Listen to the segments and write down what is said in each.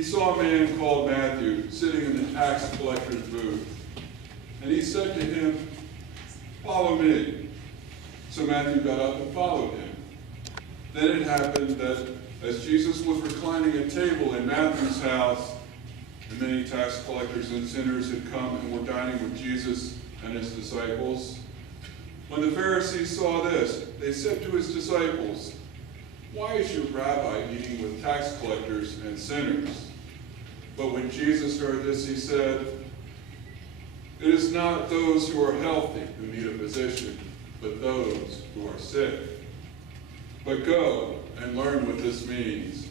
he saw a man called Matthew sitting in the tax collector's booth. And he said to him, "Follow me." So Matthew got up and followed him. Then it happened that as Jesus was reclining at table in Matthew's house, and many tax collectors and sinners had come and were dining with Jesus and his disciples. When the Pharisees saw this, they said to his disciples, "Why is your rabbi eating with tax collectors and sinners?" But when Jesus heard this, he said, "It is not those who are healthy who need a physician, but those who are sick. But go and learn what this means.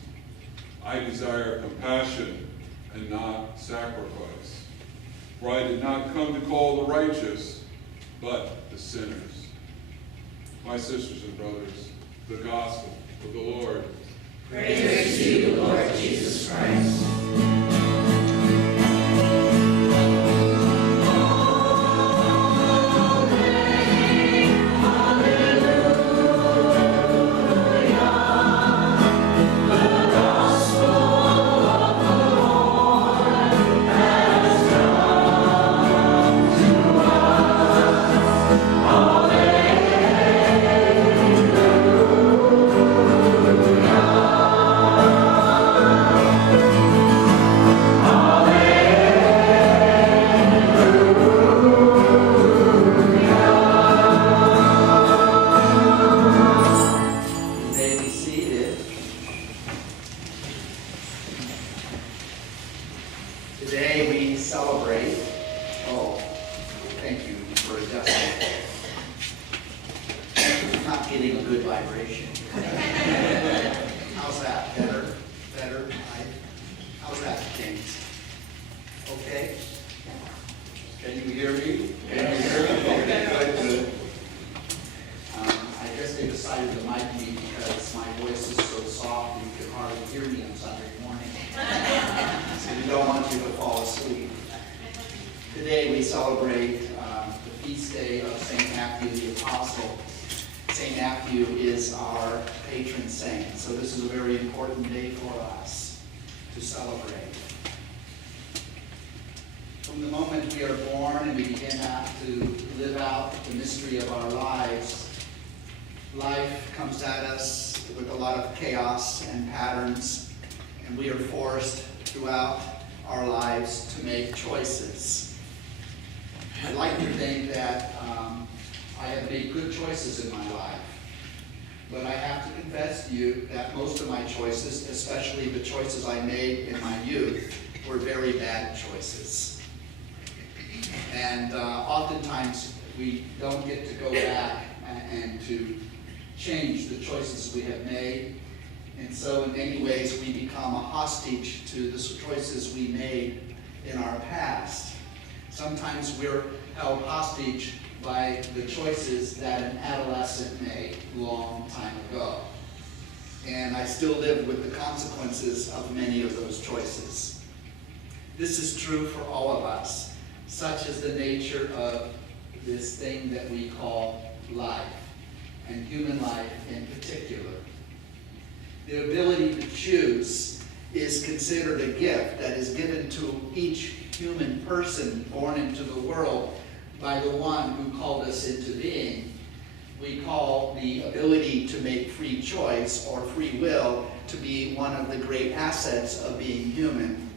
I desire compassion and not sacrifice. For I did not come to call the righteous, but the sinners." My sisters and brothers, the gospel of the Lord. Praise to you, Lord Jesus Christ. Today we celebrate the feast day of St. Matthew the Apostle. St. Matthew is our patron saint, so this is a very important day for us to celebrate. From the moment we are born and we begin to live out the mystery of our lives, life comes at us with a lot of chaos and patterns, and we are forced throughout our lives to make choices. I'd like to think that I have made good choices in my life, but I have to confess to you that most of my choices, especially the choices I made in my youth, were very bad choices. And oftentimes we don't get to go back and to change the choices we have made. And so in many ways we become a hostage to the choices we made in our past. Sometimes we're held hostage by the choices that an adolescent made a long time ago. And I still live with the consequences of many of those choices. This is true for all of us. Such is the nature of this thing that we call life, and human life in particular. The ability to choose is considered a gift that is given to each human person born into the world by the one who called us into being. We call the ability to make free choice or free will to be one of the great assets of being human.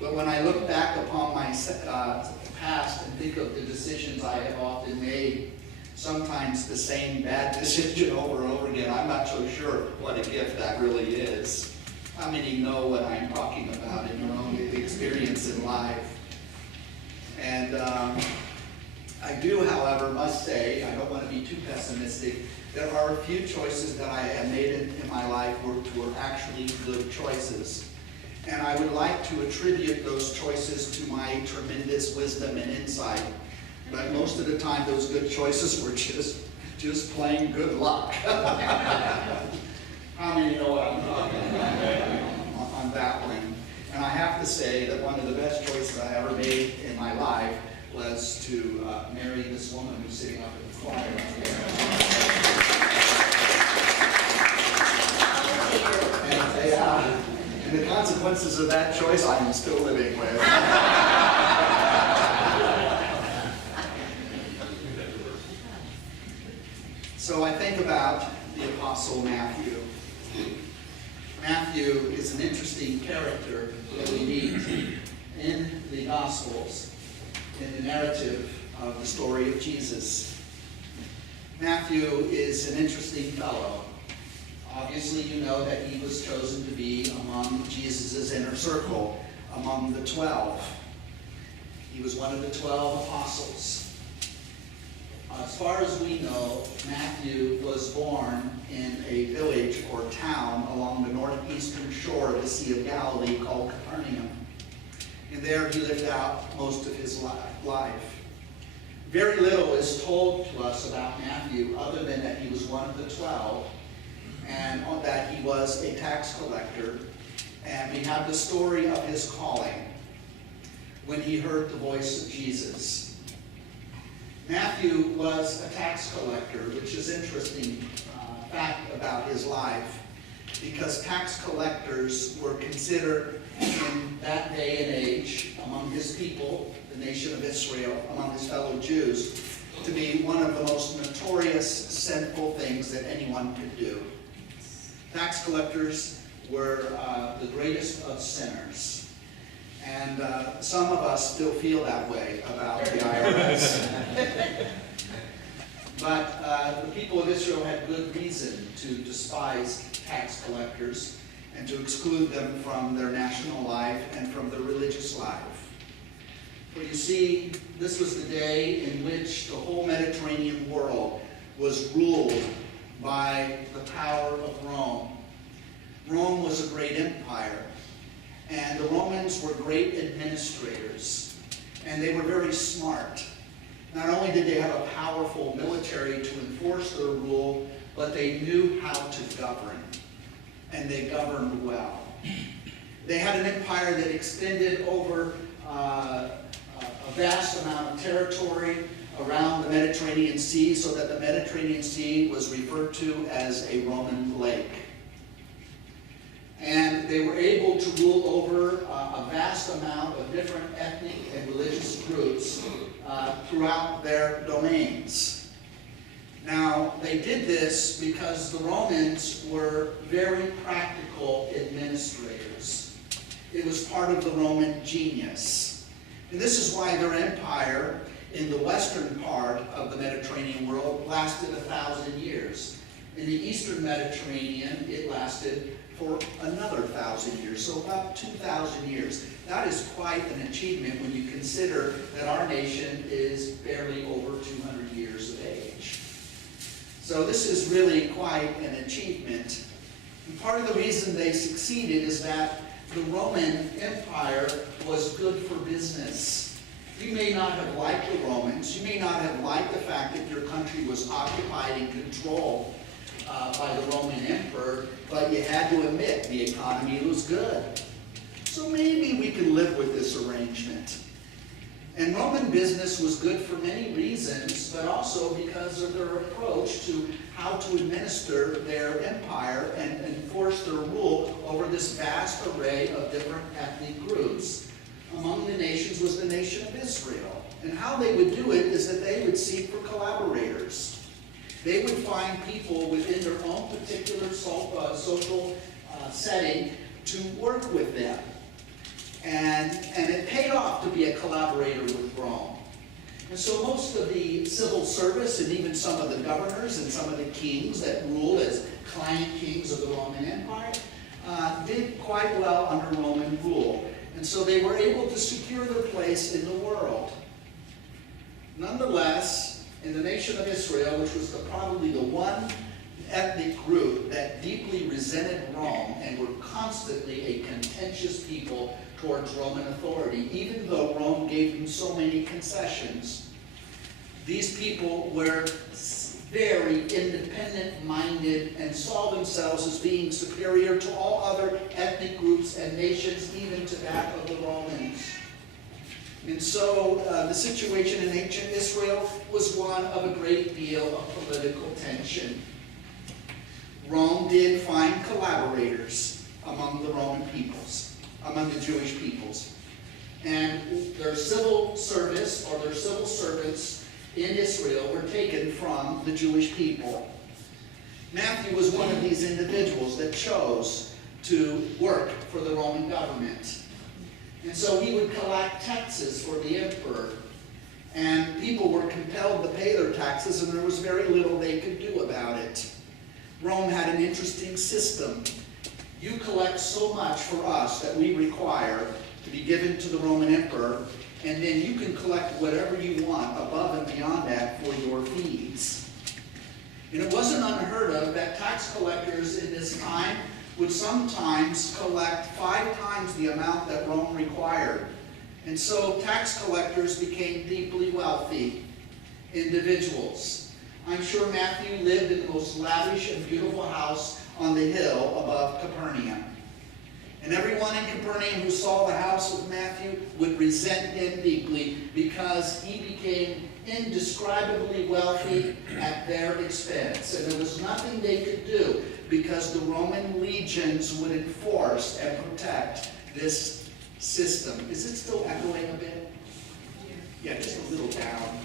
But when I look back upon my past and think of the decisions I have often made, sometimes the same bad decision over and over again, I'm not so sure what a gift that really is. How many know what I'm talking about in your own experience in life? And I do, however, must say, I don't want to be too pessimistic, there are a few choices that I have made in my life which were actually good choices. And I would like to attribute those choices to my tremendous wisdom and insight. But most of the time, those good choices were just plain good luck. How many know what I'm talking about on that one? And I have to say that one of the best choices I ever made in my life was to marry this woman who's sitting up in the choir up there. And And the consequences of that choice I am still living with. So I think about the Apostle Matthew. Matthew is an interesting character that we meet in the Gospels, in the narrative of the story of Jesus. Matthew is an interesting fellow. Obviously, you know that he was chosen to be among Jesus' inner circle, among the 12. He was one of the 12 apostles. As far as we know, Matthew was born in a village or town along the northeastern shore of the Sea of Galilee called Capernaum. And there he lived out most of his life. Very little is told to us about Matthew other than that he was one of the 12 and that he was a tax collector. And we have the story of his calling when he heard the voice of Jesus. Matthew was a tax collector, which is an interesting fact about his life, because tax collectors were considered in that day and age among his people, the nation of Israel, among his fellow Jews, to be one of the most notorious sinful things that anyone could do. Tax collectors were the greatest of sinners. And some of us still feel that way about the IRS. But the people of Israel had good reason to despise tax collectors and to exclude them from their national life and from their religious life. For you see, this was the day in which the whole Mediterranean world was ruled by the power of Rome. Rome was a great empire. And the Romans were great administrators, and they were very smart. Not only did they have a powerful military to enforce their rule, but they knew how to govern, and they governed well. They had an empire that extended over a vast amount of territory around the Mediterranean Sea, so that the Mediterranean Sea was referred to as a Roman lake. And they were able to rule over a vast amount of different ethnic and religious groups throughout their domains. Now, they did this because the Romans were very practical administrators. It was part of the Roman genius. And this is why their empire in the western part of the Mediterranean world lasted 1,000 years. In the eastern Mediterranean, it lasted for another 1,000 years, so about 2,000 years. That is quite an achievement when you consider that our nation is barely over 200 years of age. So this is really quite an achievement. And part of the reason they succeeded is that the Roman Empire was good for business. You may not have liked the Romans, you may not have liked the fact that your country was occupied and controlled by the Roman emperor, but you had to admit the economy was good. So maybe we can live with this arrangement. And Roman business was good for many reasons, but also because of their approach to how to administer their empire and enforce their rule over this vast array of different ethnic groups. Among the nations was the nation of Israel. And how they would do it is that they would seek for collaborators. They would find people within their own particular social setting to work with them. And it paid off to be a collaborator with Rome. And so most of the civil service and even some of the governors and some of the kings that ruled as client kings of the Roman Empire did quite well under Roman rule. And so they were able to secure their place in the world. Nonetheless, in the nation of Israel, which was probably the one ethnic group that deeply resented Rome and were constantly a contentious people towards Roman authority, even though Rome gave them so many concessions, these people were very independent-minded and saw themselves as being superior to all other ethnic groups and nations, even to that of the Romans. And so the situation in ancient Israel was one of a great deal of political tension. Rome did find collaborators among the Roman peoples, among the Jewish peoples. And their civil service or their civil servants in Israel were taken from the Jewish people. Matthew was one of these individuals that chose to work for the Roman government. And so he would collect taxes for the emperor. And people were compelled to pay their taxes, and there was very little they could do about it. Rome had an interesting system. You collect so much for us that we require to be given to the Roman emperor, and then you can collect whatever you want above and beyond that for your fees. And it wasn't unheard of that tax collectors in this time would sometimes collect 5 times the amount that Rome required. And so tax collectors became deeply wealthy individuals. I'm sure Matthew lived in the most lavish and beautiful house on the hill above Capernaum. And everyone in Capernaum who saw the house of Matthew would resent him deeply because he became indescribably wealthy at their expense. And there was nothing they could do because the Roman legions would enforce and protect this system. Is it still echoing a bit? Yeah, just a little down.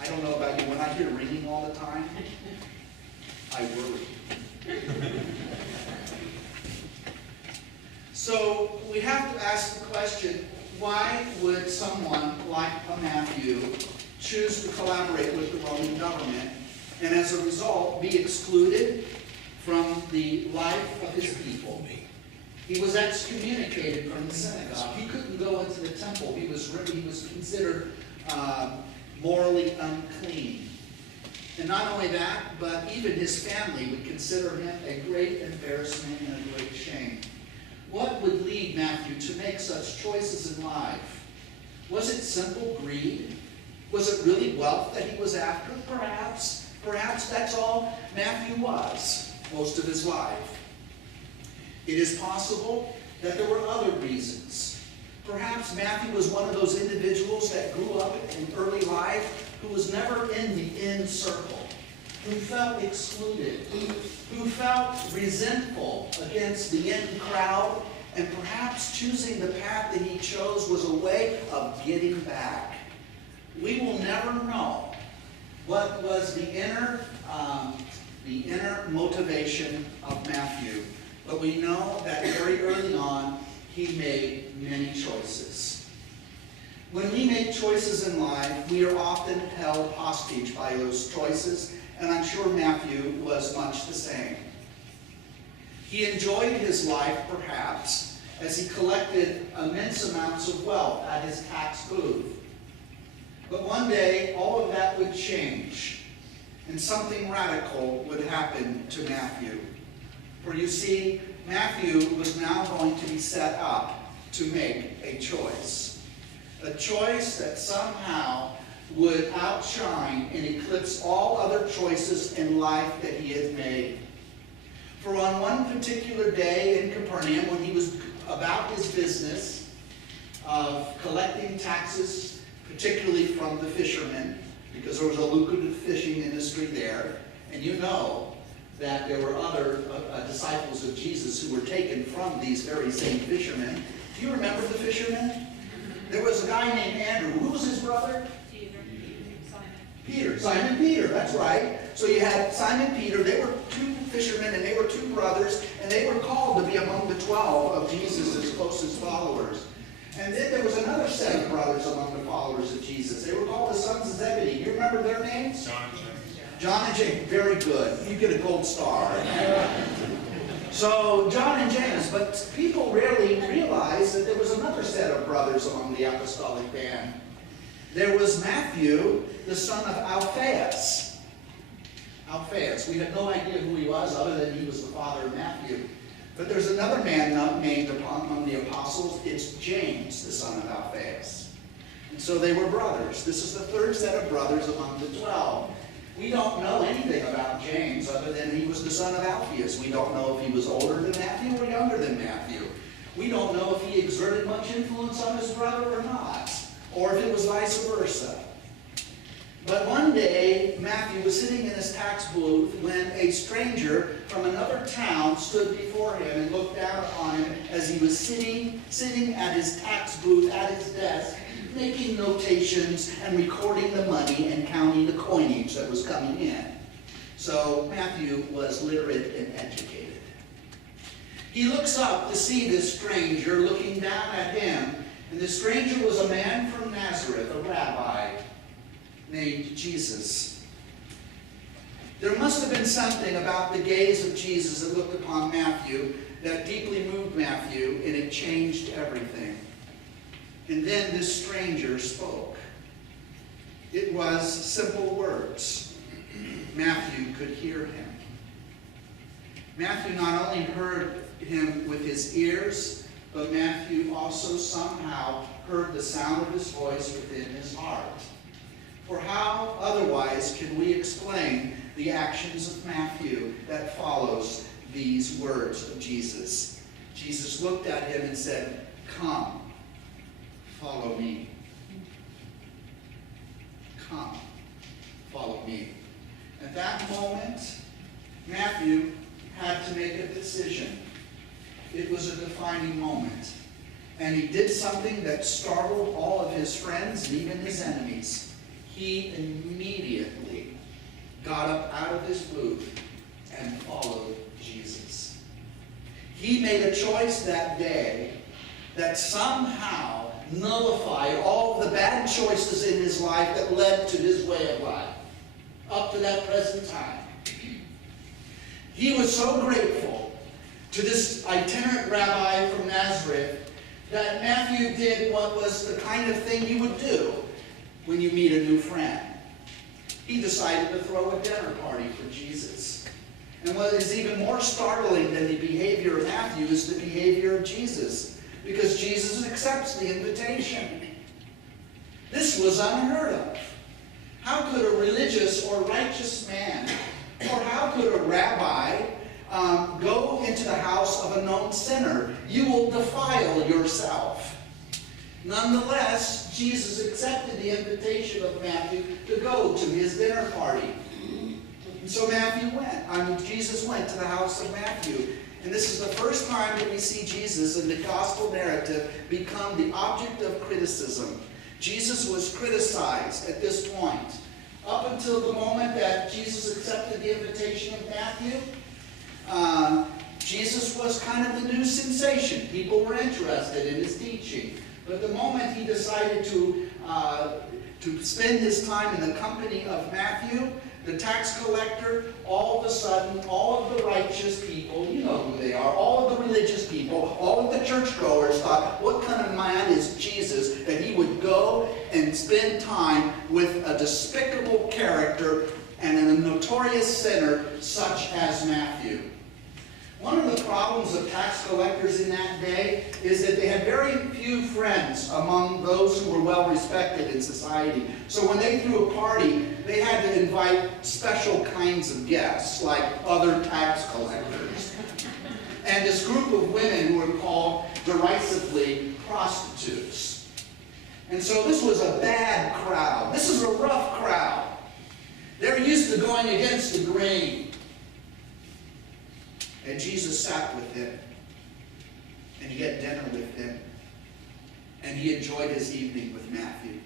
I don't know about you, when I hear ringing all the time, I worry. So we have to ask the question, why would someone like a Matthew choose to collaborate with the Roman government and as a result be excluded from the life of his people? He was excommunicated from the synagogue. He couldn't go into the temple. He was considered morally unclean. And not only that, but even his family would consider him a great embarrassment and a great shame. What would lead Matthew to make such choices in life? Was it simple greed? Was it really wealth that he was after? Perhaps. Perhaps that's all Matthew was most of his life. It is possible that there were other reasons. Perhaps Matthew was one of those individuals that grew up in early life who was never in the inner circle, who felt excluded, who felt resentful against the in crowd, and perhaps choosing the path that he chose was a way of getting back. We will never know what was the inner motivation of Matthew, but we know that very early on he made many choices. When we make choices in life, we are often held hostage by those choices, and I'm sure Matthew was much the same. He enjoyed his life, perhaps, as he collected immense amounts of wealth at his tax booth. But one day, all of that would change, and something radical would happen to Matthew. For you see, Matthew was now going to be set up to make a choice. A choice that somehow would outshine and eclipse all other choices in life that he had made. For on one particular day in Capernaum, when he was about his business of collecting taxes, particularly from the fishermen, because there was a lucrative fishing industry there, and you know that there were other disciples of Jesus who were taken from these very same fishermen. Do you remember the fishermen? There was a guy named Andrew. Who was his brother? Peter. Simon Peter, that's right. So you had Simon Peter. They were 2 fishermen and they were 2 brothers, and they were called to be among the 12 of Jesus' closest followers. And then there was another set of brothers among the followers of Jesus. They were called the sons of Zebedee. You remember their names? John and James. Very good. You get a gold star. So John and James, but people rarely realize that there was another set of brothers among the apostolic band. There was Matthew, the son of Alphaeus. Alphaeus. We have no idea who he was other than he was the father of Matthew. But there's another man named among the apostles. It's James, the son of Alphaeus. And so they were brothers. This is the third set of brothers among the 12. We don't know anything about James other than he was the son of Alphaeus. We don't know if he was older than Matthew or younger than Matthew. We don't know if he exerted much influence on his brother or not, or if it was vice versa. But one day, Matthew was sitting in his tax booth when a stranger from another town stood before him and looked down upon him as he was sitting at his tax booth, at his desk, making notations and recording the money and counting the coinage that was coming in. So Matthew was literate and educated. He looks up to see this stranger looking down at him, and the stranger was a man from Nazareth, a rabbi named Jesus. There must have been something about the gaze of Jesus that looked upon Matthew that deeply moved Matthew, and it changed everything. And then this stranger spoke. It was simple words. Matthew could hear him. Matthew not only heard him with his ears, but Matthew also somehow heard the sound of his voice within his heart. For how otherwise can we explain the actions of Matthew that follows these words of Jesus? Jesus looked at him and said, "Come, follow me. Come, follow me." At that moment, Matthew had to make a decision. It was a defining moment. And he did something that startled all of his friends and even his enemies. He immediately got up out of his booth and followed Jesus. He made a choice that day that somehow nullified all of the bad choices in his life that led to his way of life up to that present time. He was so grateful to this itinerant rabbi from Nazareth that Matthew did what was the kind of thing you would do when you meet a new friend. He decided to throw a dinner party for Jesus. And what is even more startling than the behavior of Matthew is the behavior of Jesus, because Jesus accepts the invitation. This was unheard of. How could a religious or righteous man, or how could a rabbi go into the house of a known sinner? You will defile yourself. Nonetheless, Jesus accepted the invitation of Matthew to go to his dinner party. And so Jesus went to the house of Matthew. And this is the first time that we see Jesus in the gospel narrative become the object of criticism. Jesus was criticized at this point. Up until the moment that Jesus accepted the invitation of Matthew, Jesus was kind of the new sensation. People were interested in his teaching. But the moment he decided to spend his time in the company of Matthew, the tax collector, all of a sudden, all of the righteous people, you know who they are, all of the religious people, all of the churchgoers thought, what kind of man is Jesus that he would go and spend time with a despicable character and a notorious sinner such as Matthew? One of the problems of tax collectors in that day is that they had very few friends among those who were well respected in society. So when they threw a party, they had to invite special kinds of guests, like other tax collectors. And this group of women who were called derisively prostitutes. And so this was a bad crowd. This is a rough crowd. They're used to going against the grain. And Jesus sat with them, and he had dinner with them, and he enjoyed his evening with Matthew.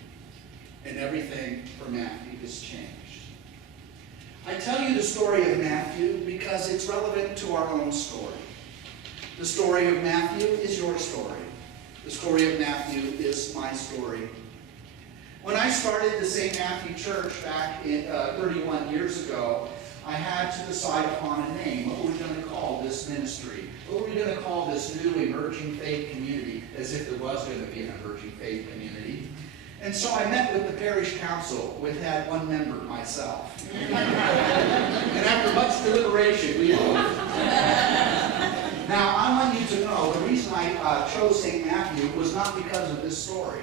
And everything for Matthew has changed. I tell you the story of Matthew because it's relevant to our own story. The story of Matthew is your story. The story of Matthew is my story. When I started the St. Matthew Church back in 31 years ago, I had to decide upon a name. What were we going to call this ministry? What were we going to call this new emerging faith community, as if there was going to be an emerging faith community? And so I met with the parish council, which had one member, myself. And after much deliberation, we moved. Now, I want you to know, the reason I chose St. Matthew was not because of this story.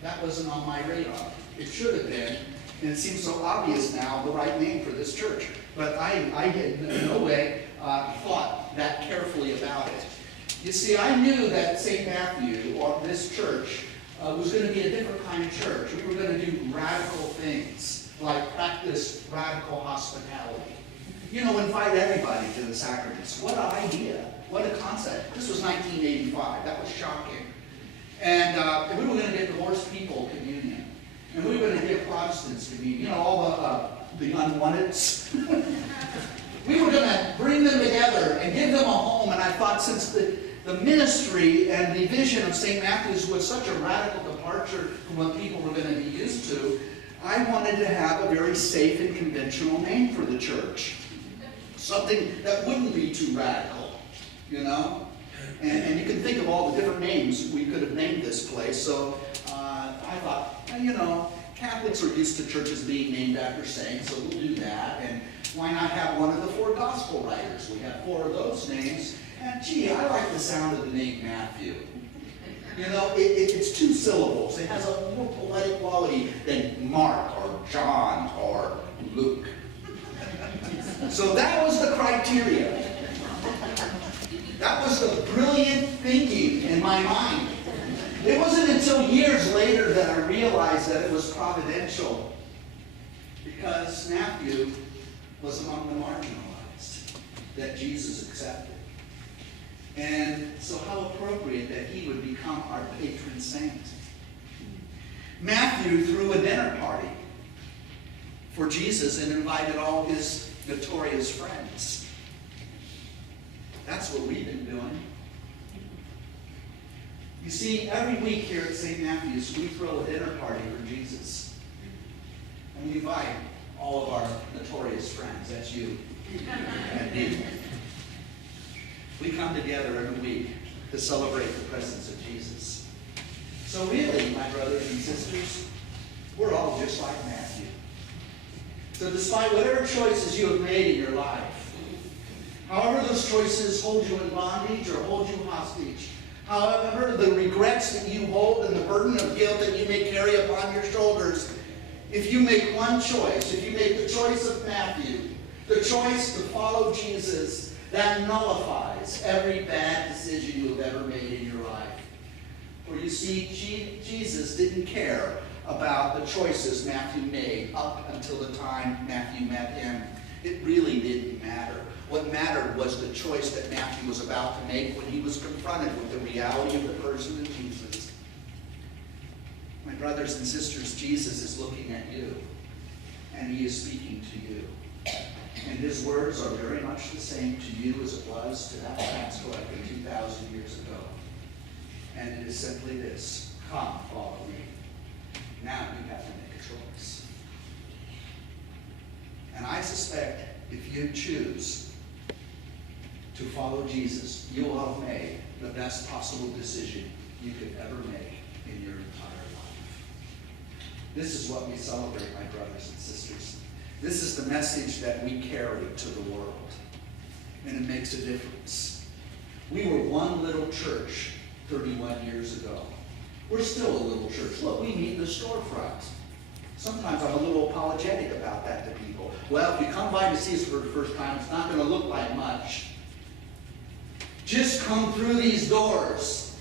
That wasn't on my radar. It should have been. And it seems so obvious now, the right name for this church. But I had in no way thought that carefully about it. You see, I knew that St. Matthew, or this church, was going to be a different kind of church. We were going to do radical things, like practice radical hospitality. You know, invite everybody to the sacraments. What an idea. What a concept. This was 1985. That was shocking. And we were going to give divorced people communion. And we were going to give Protestants communion. You know, all the unwanteds. We were going to bring them together and give them a home. And I thought, since the ministry and the vision of St. Matthew's was such a radical departure from what people were going to be used to, I wanted to have a very safe and conventional name for the church. Something that wouldn't be too radical, you know? And you can think of all the different names we could have named this place. So I thought, you know, Catholics are used to churches being named after saints, so we'll do that. And why not have one of the 4 gospel writers? We have 4 of those names. And gee, I like the sound of the name Matthew. You know, it's 2 syllables. It has a more poetic quality than Mark or John or Luke. So that was the criteria. That was the brilliant thinking in my mind. It wasn't until years later that I realized that it was providential, because Matthew was among the marginalized that Jesus accepted. And so how appropriate that he would become our patron saint. Matthew threw a dinner party for Jesus and invited all his notorious friends. That's what we've been doing. You see, every week here at St. Matthew's, we throw a dinner party for Jesus. And we invite all of our notorious friends. That's you and me. We come together every week to celebrate the presence of Jesus. So really, my brothers and sisters, we're all just like Matthew. So despite whatever choices you have made in your life, however those choices hold you in bondage or hold you hostage, however the regrets that you hold and the burden of guilt that you may carry upon your shoulders, if you make one choice, if you make the choice of Matthew, the choice to follow Jesus, that nullifies every bad decision you have ever made in your life. For you see, Jesus didn't care about the choices Matthew made up until the time Matthew met him. It really didn't matter. What mattered was the choice that Matthew was about to make when he was confronted with the reality of the person of Jesus. My brothers and sisters, Jesus is looking at you, and he is speaking to you. And his words are very much the same to you as it was to that tax collector 2,000 years ago. And it is simply this: come, follow me. Now you have to make a choice. And I suspect if you choose to follow Jesus, you will have made the best possible decision you could ever make in your entire life. This is what we celebrate, my brothers and sisters. This is the message that we carry to the world. And it makes a difference. We were one little church 31 years ago. We're still a little church. Look, we meet in the storefront. Sometimes I'm a little apologetic about that to people. Well, if you come by to see us for the first time, it's not going to look like much. Just come through these doors,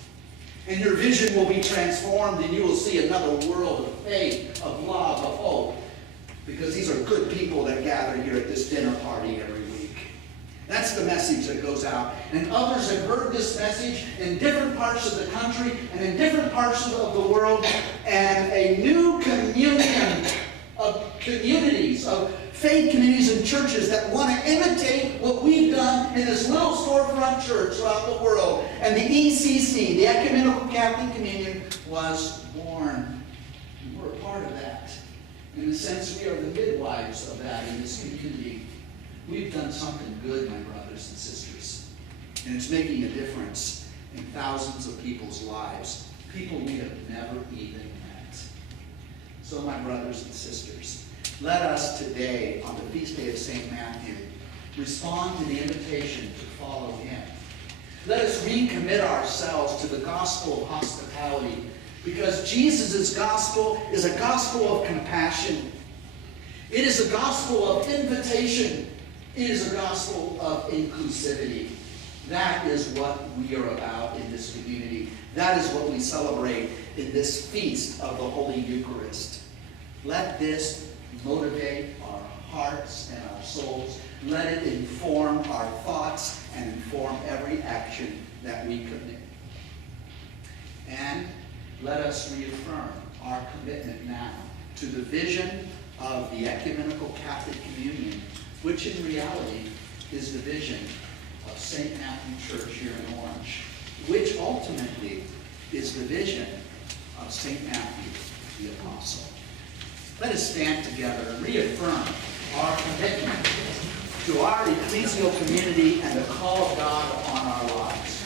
and your vision will be transformed, and you will see another world of faith, of love, of hope. Because these are good people that gather here at this dinner party every week. That's the message that goes out. And others have heard this message in different parts of the country and in different parts of the world. And a new communion of communities, of faith communities and churches that want to imitate what we've done in this little storefront church throughout the world. And the ECC, the Ecumenical Catholic Communion, was born. And we're a part of that. In a sense, we are the midwives of that in this community. We've done something good, my brothers and sisters. And it's making a difference in thousands of people's lives. People we have never even met. So, my brothers and sisters, let us today, on the feast day of St. Matthew, respond to the invitation to follow him. Let us recommit ourselves to the gospel of hospitality, because Jesus' gospel is a gospel of compassion. It is a gospel of invitation. It is a gospel of inclusivity. That is what we are about in this community. That is what we celebrate in this feast of the Holy Eucharist. Let this motivate our hearts and our souls. Let it inform our thoughts and inform every action that we commit. And let us reaffirm our commitment now to the vision of the Ecumenical Catholic Communion, which in reality is the vision of St. Matthew Church here in Orange, which ultimately is the vision of St. Matthew the Apostle. Let us stand together and reaffirm our commitment to our ecclesial community and the call of God upon our lives.